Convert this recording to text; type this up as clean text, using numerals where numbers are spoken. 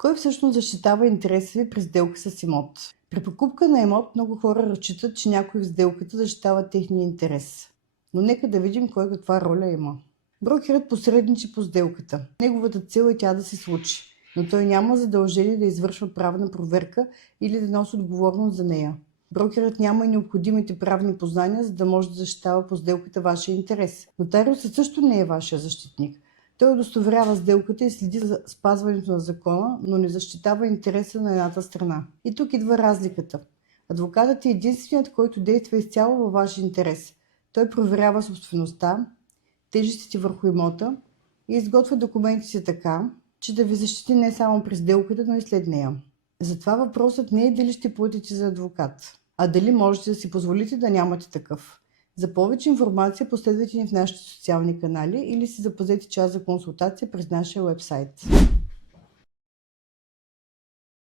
Кой всъщност защитава интереса ви при сделка с имот? При покупка на имот много хора разчитат, че някой в сделката защитава техния интерес. Но нека да видим кой каква роля има. Брокерът посредничи по сделката. Неговата цел е тя да се случи, но той няма задължение да извършва правна проверка или да носи отговорност за нея. Брокерът няма и необходимите правни познания, за да може да защитава по сделката вашия интерес. Нотариусът също не е вашия защитник. Той удостоверява сделката и следи за спазването на закона, но не защитава интереса на едната страна. И тук идва разликата. Адвокатът е единственият, който действа изцяло във ваш интерес. Той проверява собствеността, тежестите върху имота и изготвя документите така, че да ви защити не само при сделката, но и след нея. Затова въпросът не е дали ще платите за адвокат, а дали можете да си позволите да нямате такъв. За повече информация последвайте ни в нашите социални канали или си запазете час за консултация през нашия уебсайт.